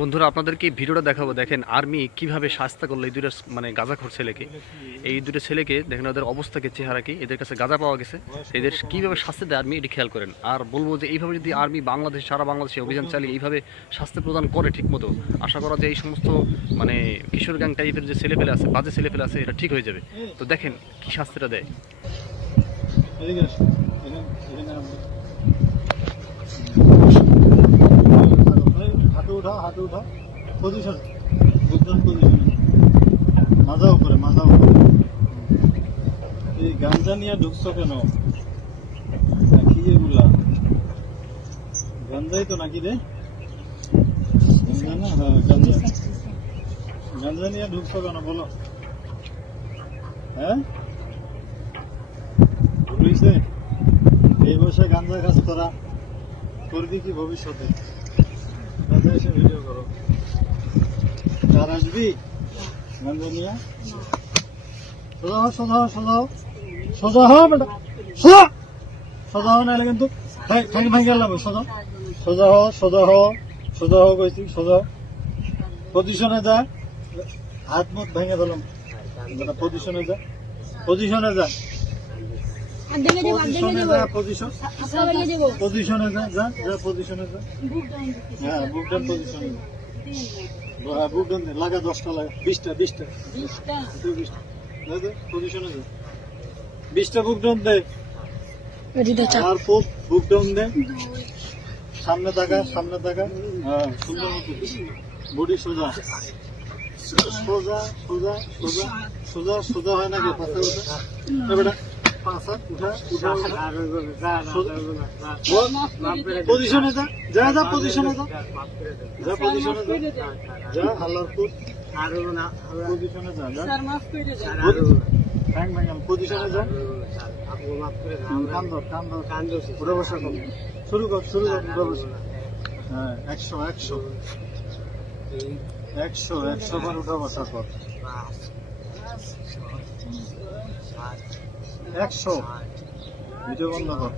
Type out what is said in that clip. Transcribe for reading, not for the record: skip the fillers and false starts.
বন্ধুরা আপনাদেরকে এই ভিডিওটা দেখাবো। দেখেন আর্মি কিভাবে শাস্তা করলো এই দুইটা মানে গাঁজাখোর ছেলেকে। এই দুটো ছেলেকে দেখেন ওদের অবস্থাকে, চেহারা কি, এদের কাছে গাঁজা পাওয়া গেছে, এদের কিভাবে শাস্তি দেয় আর্মি এটি খেয়াল করেন। আর বলবো যে এইভাবে যদি আর্মি বাংলাদেশ, সারা বাংলাদেশে অভিযান চালিয়ে এইভাবে শাস্তি প্রদান করে ঠিক মতো, আশা করা যে এই সমস্ত মানে কিশোর গ্যাং টাইপের যে ছেলেপেলে আছে, বাজে ছেলেপেলে আছে, এটা ঠিক হয়ে যাবে। তো দেখেন কি শাস্তিটা দেয়। হাঁটু উঠাও পজিশন, বুদ্ধন পজিশন, মাজা উপরে, মাজা উপরে। এই গাঞ্জা নিয়ে ঢুকছো কেন? কি এগুলা গাঞ্জাই তো নাকি রে? গাঞ্জা না? হ্যাঁ গাঞ্জা। গাঞ্জা নিয়ে ঢুকছো কেন বলো? হ্যাঁ বুঝছে? এই বয়সে গাঞ্জা কাজ করা করবি কি ভবিষ্যতে? গাঞ্জা এসে ভিডিও করো, কার আসবি গাঞ্জা নিয়ে? সোজা হও, সোজা হও, সোজা হও, সোজা হও বেটা, সোজা সোজা হও, নাহলে কিন্তু ভাঙি গেলাম। সোজা সোজা হও, সোজা হও, সোজা হও কইছি, সোজা পজিশনে যা, হাত মুখ ভেঙে দিলাম। পজিশনে যা, পজিশনে যা, পজিশনে যা, পজিশন, পজিশনে যা, যা যা পজিশনে যা। হ্যাঁ বুক ডাউন পজিশনে যা। হ্যাঁ বুক ডাউন লাগা, 10টা লাগা, 20টা পজিশনে যা, 20টা বুক ডাউন দে। আর বুক ডাউন দে, সামনে তাকা, সামনে তাকা। হ্যাঁ সুন্দর মতো বডি সোজা, সোজা সোজা সোজা সোজা সোজা হয় নাকি? পাতা উঠা বেটা, পাঁচা উঠা উঠা, পজিশনে যা, যা যা পজিশনে যা, যা পজিশনে যা, যা হাল্লারপুর পজিশনে যা, যা পজিশনে যা। কান্দর উঠে বসা কর, শুরু কর, শুরু কর, উঠে বসা। হ্যাঁ 100 100 100 100 বার উঠা বসা কর, 100। ভিডিও বন্ধ কর।